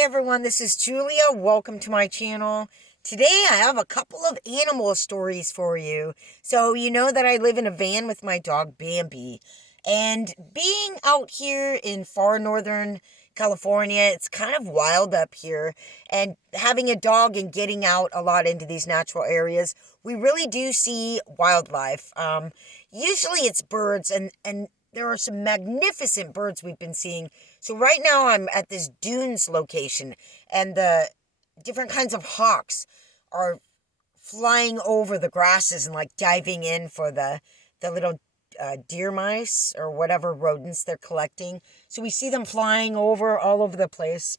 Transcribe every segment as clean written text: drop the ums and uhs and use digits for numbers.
Hi everyone, this is Julia. Welcome to my channel. Today I have a couple of animal stories for you. So you know that I live in a van with my dog Bambi. And being out here in far northern California, it's kind of wild up here. And having a dog and getting out a lot into these natural areas, we really do see wildlife. Usually it's birds and there are some magnificent birds we've been seeing. So right now I'm at this dunes location, and the different kinds of hawks are flying over the grasses and like diving in for the little deer mice or whatever rodents they're collecting. So we see them flying all over the place.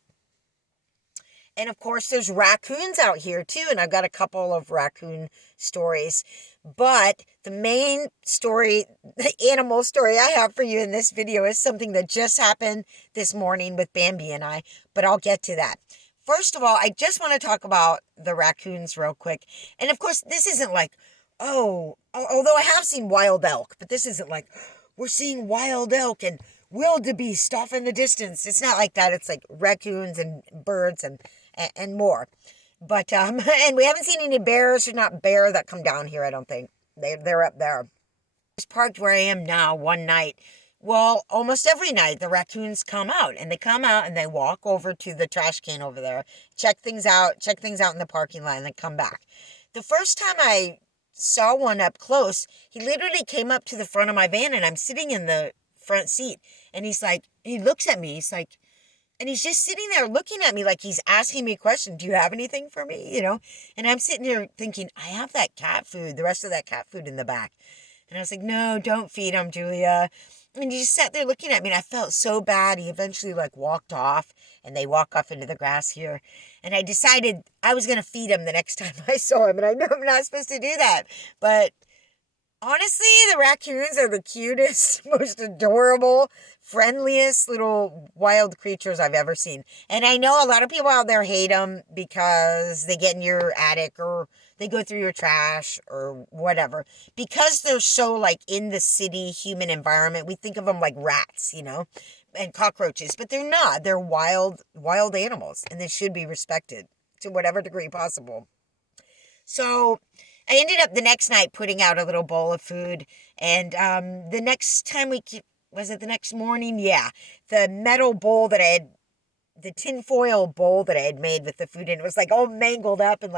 And of course, there's raccoons out here too, and I've got a couple of raccoon stories. But the main story, the animal story I have for you in this video is something that just happened this morning with Bambi and I, but I'll get to that. First of all, I just want to talk about the raccoons real quick. And of course, this isn't like, oh, although I have seen wild elk, but this isn't like, we're seeing wild elk and wildebeest off in the distance. It's not like that. It's like raccoons and birds and more. But, and we haven't seen any bears. There's not bear that come down here, I don't think. They're up there. I was parked where I am now one night. Well, almost every night, the raccoons come out. And they come out and they walk over to the trash can over there, check things out in the parking lot, and then come back. The first time I saw one up close, he literally came up to the front of my van, and I'm sitting in the front seat. And he's like, he looks at me, he's like, and he's just sitting there looking at me like he's asking me a question. Do you have anything for me? And I'm sitting here thinking, I have that cat food, the rest of that cat food in the back. And I was like, no, don't feed him, Julia. And he just sat there looking at me, and I felt so bad. He eventually walked off, and they walk off into the grass here. And I decided I was going to feed him the next time I saw him. And I know I'm not supposed to do that, but honestly, the raccoons are the cutest, most adorable, friendliest little wild creatures I've ever seen. And I know a lot of people out there hate them because they get in your attic or they go through your trash or whatever. Because they're so in the city human environment, we think of them like rats, and cockroaches. But they're not. They're wild animals, and they should be respected to whatever degree possible. So I ended up the next night putting out a little bowl of food, and the next time the next morning? Yeah, the metal bowl that the tinfoil bowl that I had made with the food in, it was all mangled up and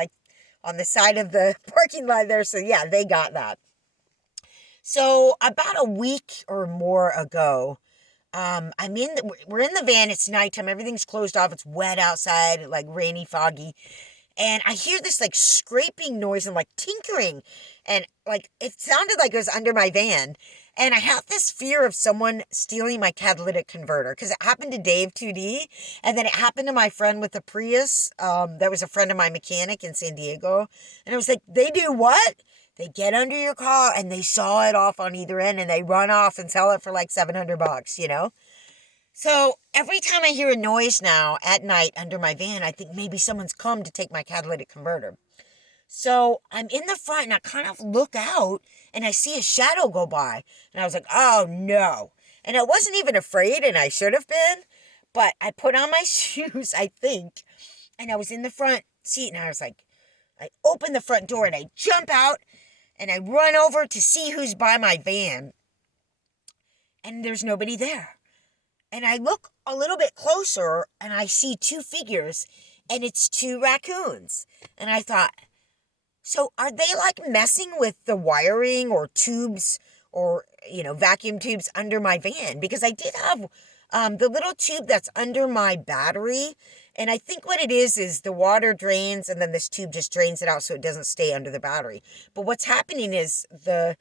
on the side of the parking lot there. So yeah, they got that. So about a week or more ago, we're in the van, it's nighttime, everything's closed off, it's wet outside, rainy, foggy. And I hear this scraping noise and tinkering. And it sounded like it was under my van. And I have this fear of someone stealing my catalytic converter. Because it happened to Dave 2D. And then it happened to my friend with the Prius. That was a friend of my mechanic in San Diego. And I was like, they do what? They get under your car and they saw it off on either end. And they run off and sell it for $700, So every time I hear a noise now at night under my van, I think maybe someone's come to take my catalytic converter. So I'm in the front and I kind of look out and I see a shadow go by. And I was like, oh no. And I wasn't even afraid, and I should have been. But I put on my shoes, I think. And I was in the front seat and I was like, I open the front door and I jump out and I run over to see who's by my van. And there's nobody there. And I look a little bit closer and I see two figures, and it's two raccoons. And I thought, so are they messing with the wiring or tubes or, vacuum tubes under my van? Because I did have the little tube that's under my battery. And I think what it is the water drains and then this tube just drains it out so it doesn't stay under the battery. But what's happening is the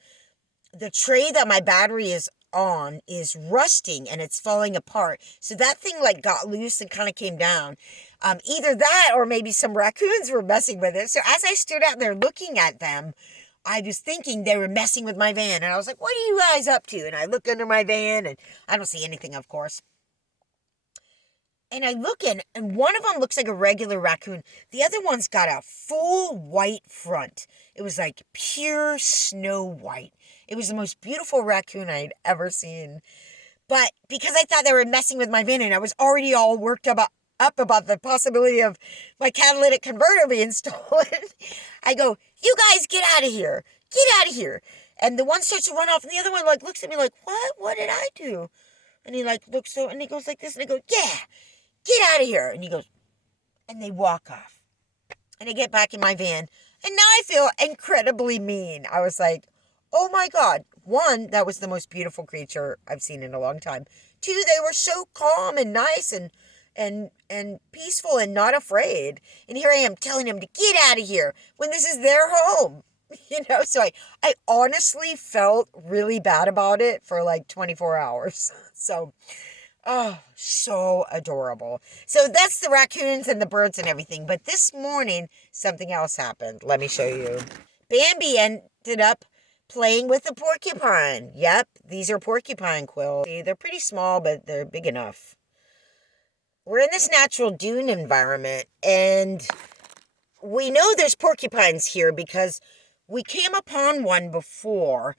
tray that my battery is on is rusting and it's falling apart. So that thing got loose and kind of came down. Either that or maybe some raccoons were messing with it. So as I stood out there looking at them, I was thinking they were messing with my van. And I was like, what are you guys up to? And I look under my van and I don't see anything, of course. And I look in, and one of them looks like a regular raccoon. The other one's got a full white front. It was pure snow white. It was the most beautiful raccoon I'd ever seen. But because I thought they were messing with my van and I was already all worked up up about the possibility of my catalytic converter being stolen. I go, you guys get out of here. Get out of here. And the one starts to run off, and the other one like looks at me like, what? What did I do? And he like looks so, and he goes like this, and I go, yeah, get out of here. And he goes, and they walk off. And I get back in my van, and now I feel incredibly mean. I was like, oh my God. One, that was the most beautiful creature I've seen in a long time. Two, they were so calm and nice and peaceful and not afraid. And here I am telling them to get out of here when this is their home. So I honestly felt really bad about it for like 24 hours. So, oh, so adorable. So that's the raccoons and the birds and everything. But this morning, something else happened. Let me show you. Bambi ended up playing with the porcupine. Yep, these are porcupine quills. See, they're pretty small, but they're big enough. We're in this natural dune environment, and we know there's porcupines here because we came upon one before.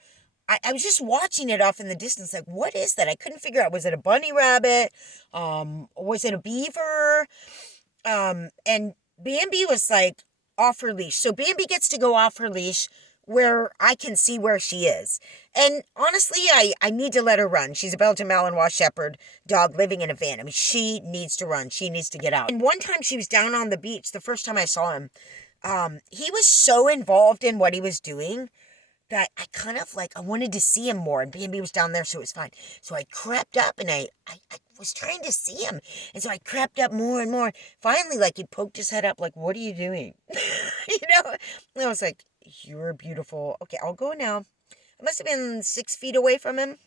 I was just watching it off in the distance, like, what is that? I couldn't figure out, was it a bunny rabbit? Was it a beaver? And Bambi was like off her leash. So Bambi gets to go off her leash where I can see where she is. And honestly, I need to let her run. She's a Belgian Malinois Shepherd dog living in a van. I mean, she needs to run. She needs to get out. And one time she was down on the beach, the first time I saw him, he was so involved in what he was doing that I kind of like, I wanted to see him more, and Bambi was down there, so it was fine. So I crept up, and I was trying to see him, and so I crept up more and more. Finally, like, he poked his head up, like, what are you doing? And I was like, you're beautiful. Okay, I'll go now. I must have been 6 feet away from him.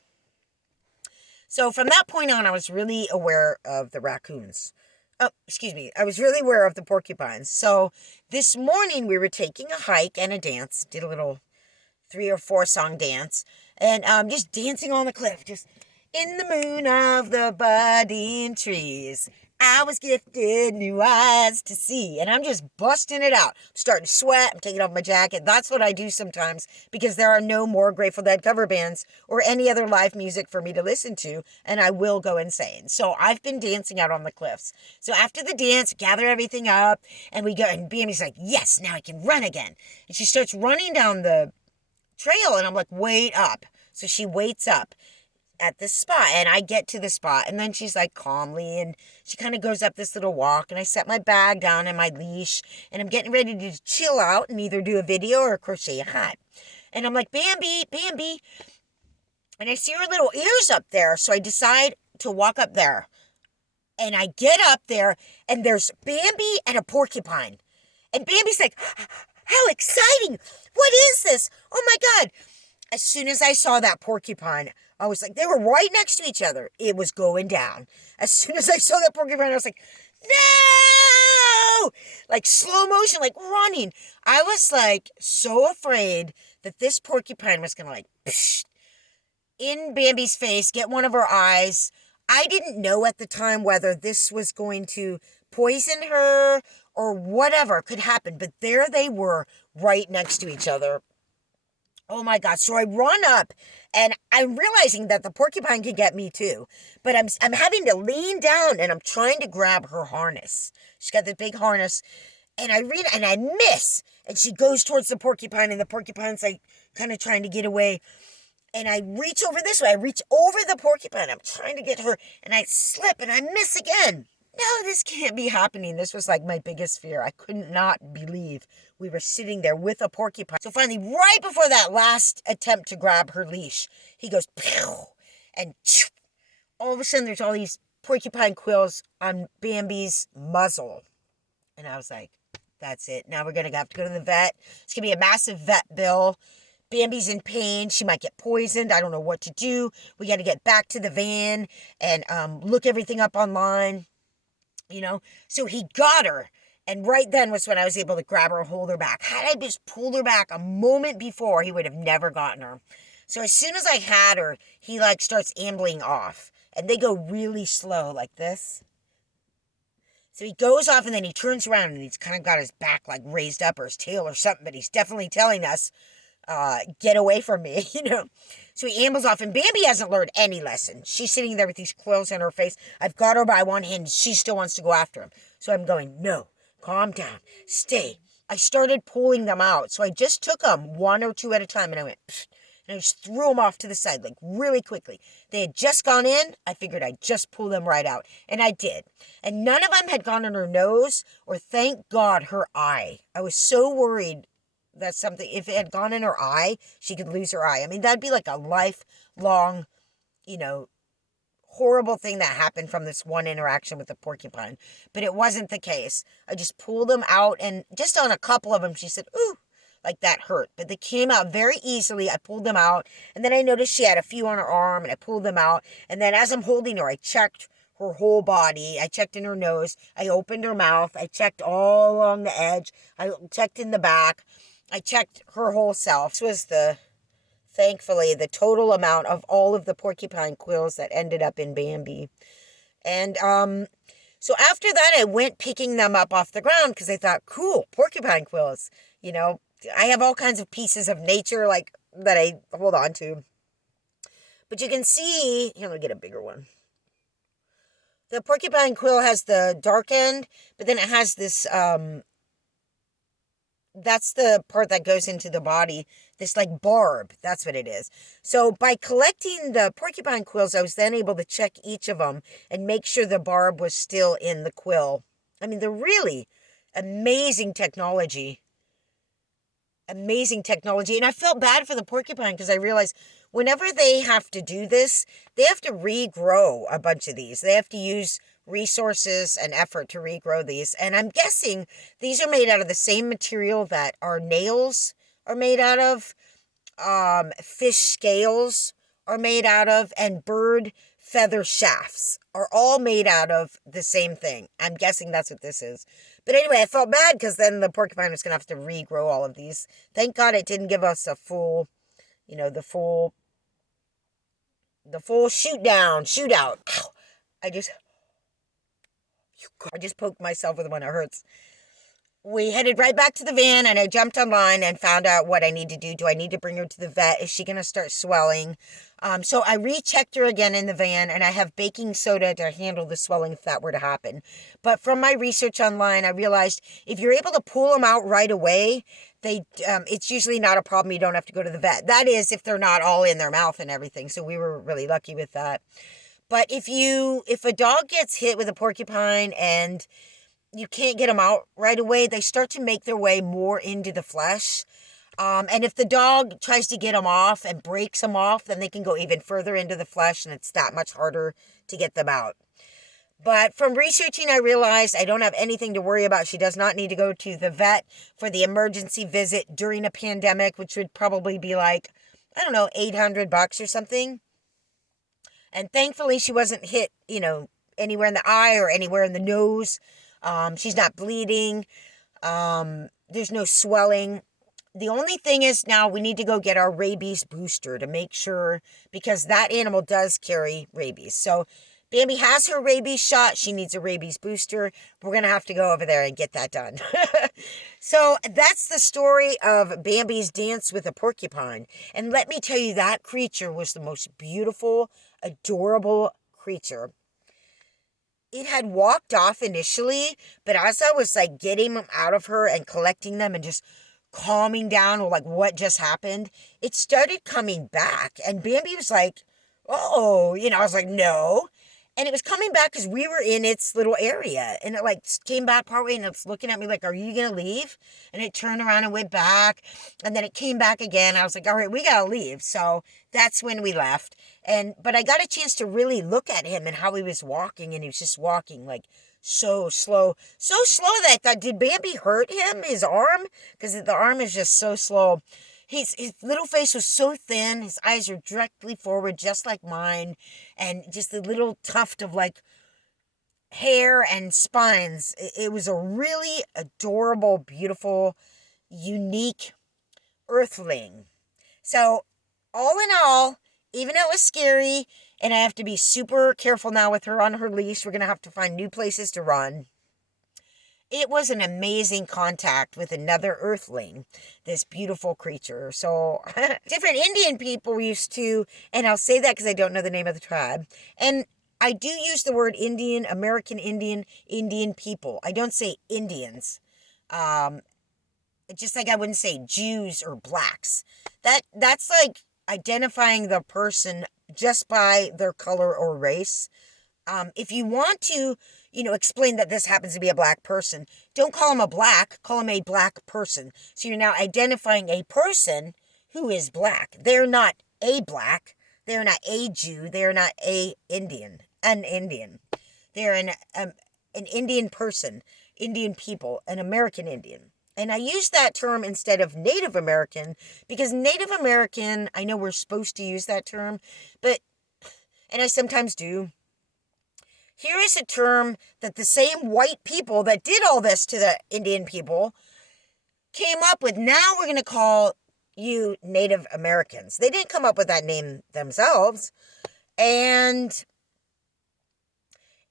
So from that point on, I was really aware of the raccoons. Oh, excuse me. I was really aware of the porcupines. So this morning, we were taking a hike and a dance, did a little 3 or 4 song dance, and just dancing on the cliff, just in the moon of the budding trees. I was gifted new eyes to see, and I'm just busting it out. I'm starting to sweat. I'm taking off my jacket. That's what I do sometimes because there are no more Grateful Dead cover bands or any other live music for me to listen to, and I will go insane. So I've been dancing out on the cliffs. So after the dance, gather everything up, and we go, and Bambi's like, yes, now I can run again. And she starts running down the trail, and I'm like, wait up. So she waits up at this spot, and I get to the spot, and then she's like calmly, and she kind of goes up this little walk, and I set my bag down and my leash, and I'm getting ready to chill out and either do a video or crochet a hat. And I'm like, Bambi, Bambi. And I see her little ears up there, so I decide to walk up there. And I get up there, and there's Bambi and a porcupine. And Bambi's like, how exciting! What is this? Oh my God. As soon as I saw that porcupine, I was like, they were right next to each other. It was going down. As soon as I saw that porcupine, I was like, no! Like slow motion, like running. I was like so afraid that this porcupine was going to like, psh, in Bambi's face, get one of her eyes. I didn't know at the time whether this was going to poison her or whatever could happen. But there they were right next to each other. Oh my God. So I run up, and I'm realizing that the porcupine could get me too. But I'm having to lean down, and I'm trying to grab her harness. She's got this big harness, and I miss. And she goes towards the porcupine, and the porcupine's like kind of trying to get away. And I reach over this way. I reach over the porcupine. I'm trying to get her, and I slip, and I miss again. No, this can't be happening. This was like my biggest fear. I could not believe we were sitting there with a porcupine. So finally, right before that last attempt to grab her leash, he goes, pew, and choo, all of a sudden there's all these porcupine quills on Bambi's muzzle. And I was like, that's it. Now we're going to have to go to the vet. It's going to be a massive vet bill. Bambi's in pain. She might get poisoned. I don't know what to do. We got to get back to the van and look everything up online. So he got her. And right then was when I was able to grab her and hold her back. Had I just pulled her back a moment before, he would have never gotten her. So as soon as I had her, he like starts ambling off. And they go really slow like this. So he goes off, and then he turns around, and he's kind of got his back like raised up, or his tail or something. But he's definitely telling us, get away from me, So he ambles off, and Bambi hasn't learned any lesson. She's sitting there with these quills in her face. I've got her by one hand, and she still wants to go after him. So I'm going, no, calm down, stay. I started pulling them out. So I just took them one or two at a time, and I went, pfft, and I just threw them off to the side, like really quickly. They had just gone in. I figured I'd just pull them right out. And I did. And none of them had gone in her nose, or thank God, her eye. I was so worried that something, if it had gone in her eye, she could lose her eye. I mean, that'd be like a lifelong, horrible thing that happened from this one interaction with the porcupine. But it wasn't the case. I just pulled them out, and just on a couple of them, she said, ooh, like that hurt. But they came out very easily. I pulled them out, and then I noticed she had a few on her arm, and I pulled them out. And then as I'm holding her, I checked her whole body. I checked in her nose. I opened her mouth. I checked all along the edge. I checked in the back. I checked her whole self. This was thankfully, the total amount of all of the porcupine quills that ended up in Bambi. And so after that, I went picking them up off the ground because I thought, cool, porcupine quills. I have all kinds of pieces of nature like that I hold on to. But you can see, here, let me get a bigger one. The porcupine quill has the dark end, but then it has this, that's the part that goes into the body, this like barb, that's what it is. So by collecting the porcupine quills, I was then able to check each of them and make sure the barb was still in the quill. I mean, they're really amazing technology. Amazing technology. And I felt bad for the porcupine because I realized whenever they have to do this, they have to regrow a bunch of these. They have to use resources and effort to regrow these. And I'm guessing these are made out of the same material that our nails are made out of, fish scales are made out of, and bird feather shafts are all made out of the same thing. I'm guessing that's what this is. But anyway, I felt bad because then the porcupine was going to have to regrow all of these. Thank God it didn't give us a full, the full shootout. Ow. I just poked myself with one. It hurts. We headed right back to the van, and I jumped online and found out what I need to do. Do I need to bring her to the vet? Is she going to start swelling? So I rechecked her again in the van, and I have baking soda to handle the swelling if that were to happen. But from my research online, I realized if you're able to pull them out right away, it's usually not a problem. You don't have to go to the vet. That is, if they're not all in their mouth and everything. So we were really lucky with that. But if a dog gets hit with a porcupine and you can't get them out right away, they start to make their way more into the flesh. And if the dog tries to get them off and breaks them off, then they can go even further into the flesh, and it's that much harder to get them out. But from researching, I realized I don't have anything to worry about. She does not need to go to the vet for the emergency visit during a pandemic, which would probably be like, I don't know, $800 or something. And thankfully, she wasn't hit, anywhere in the eye or anywhere in the nose. She's not bleeding. There's no swelling. The only thing is now we need to go get our rabies booster to make sure, because that animal does carry rabies. So Bambi has her rabies shot. She needs a rabies booster. We're going to have to go over there and get that done. So that's the story of Bambi's dance with a porcupine. And let me tell you, that creature was the most beautiful, adorable creature. It had walked off initially, but as I was like getting them out of her and collecting them and just calming down or like what just happened, it started coming back. And Bambi was like, oh, I was like, no. And it was coming back because we were in its little area. And it like came back partway and it's looking at me like, are you going to leave? And it turned around and went back. And then it came back again. I was like, all right, we got to leave. So that's when we left. But I got a chance to really look at him and how he was walking. And he was just walking like so slow. So slow that I thought, did Bambi hurt him, his arm? Because the arm is just so slow. His little face was so thin. His eyes were directly forward, just like mine. And just a little tuft of like hair and spines. It was a really adorable, beautiful, unique earthling. So all in all, even though it was scary, and I have to be super careful now with her on her leash, we're going to have to find new places to run. it was an amazing contact with another earthling, this beautiful creature. So different Indian people used to, and I'll say that because I don't know the name of the tribe, and I do use the word Indian, American Indian, Indian people. I don't say Indians. Just like I wouldn't say Jews or blacks. That's like identifying the person just by their color or race. If you want to, explain that this happens to be a black person, don't call him a black, call him a black person. So you're now identifying a person who is black. They're not a black. They're not a Jew. They're not an Indian. They're an Indian person, Indian people, an American Indian. And I use that term instead of Native American because Native American, I know we're supposed to use that term, and I sometimes do. Here is a term that the same white people that did all this to the Indian people came up with. Now we're going to call you Native Americans. They didn't come up with that name themselves. And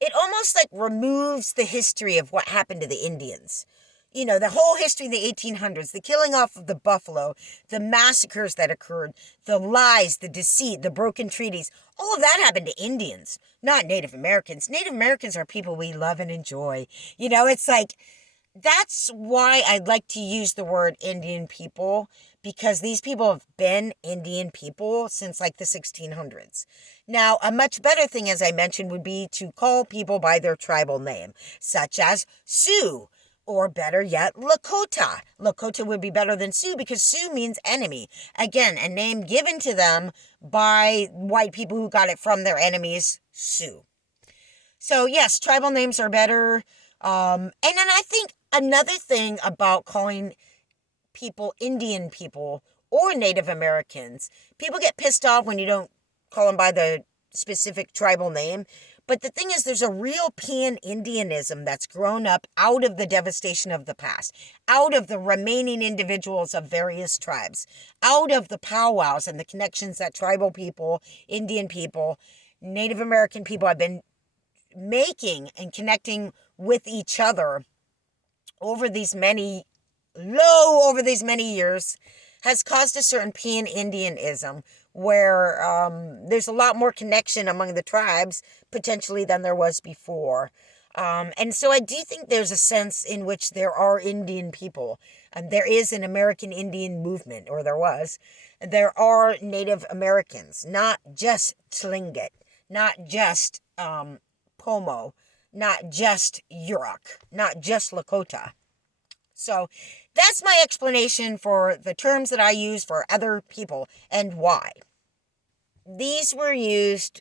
it almost like removes the history of what happened to the Indians. The whole history of the 1800s, the killing off of the buffalo, the massacres that occurred, the lies, the deceit, the broken treaties, all of that happened to Indians, not Native Americans. Native Americans are people we love and enjoy. It's like, that's why I'd like to use the word Indian people, because these people have been Indian people since like the 1600s. Now, a much better thing, as I mentioned, would be to call people by their tribal name, such as Sioux. Or better yet, Lakota. Lakota would be better than Sioux because Sioux means enemy. Again, a name given to them by white people who got it from their enemies, Sioux. So yes, tribal names are better. And then I think another thing about calling people Indian people or Native Americans, people get pissed off when you don't call them by the specific tribal name. But the thing is, there's a real pan-Indianism that's grown up out of the devastation of the past, out of the remaining individuals of various tribes, out of the powwows and the connections that tribal people, Indian people, Native American people have been making and connecting with each other over these many years has caused a certain pan-Indianism where there's a lot more connection among the tribes potentially than there was before. And so I do think there's a sense in which there are Indian people. And there is an American Indian movement, or there was. There are Native Americans, not just Tlingit, not just Pomo, not just Yurok, not just Lakota. So that's my explanation for the terms that I use for other people and why. These were used,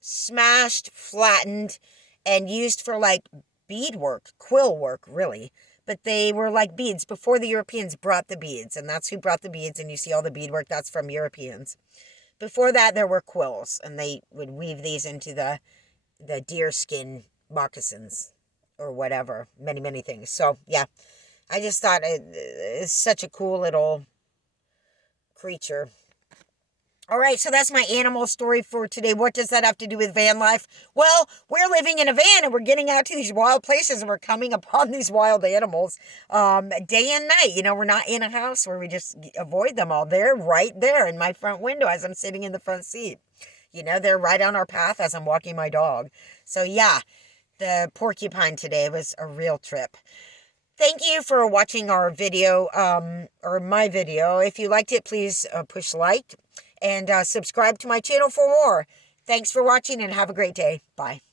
smashed, flattened, and used for like beadwork, quill work, really. But they were like beads before the Europeans brought the beads. And that's who brought the beads. And you see all the beadwork, that's from Europeans. Before that, there were quills. And they would weave these into the deerskin moccasins or whatever. Many, many things. So, yeah. I just thought it's such a cool little creature. All right, so that's my animal story for today. What does that have to do with van life? Well, we're living in a van and we're getting out to these wild places and we're coming upon these wild animals day and night. We're not in a house where we just avoid them all. They're right there in my front window as I'm sitting in the front seat. They're right on our path as I'm walking my dog. So yeah, the porcupine today was a real trip. Thank you for watching our video, or my video. If you liked it, please push like and subscribe to my channel for more. Thanks for watching and have a great day. Bye.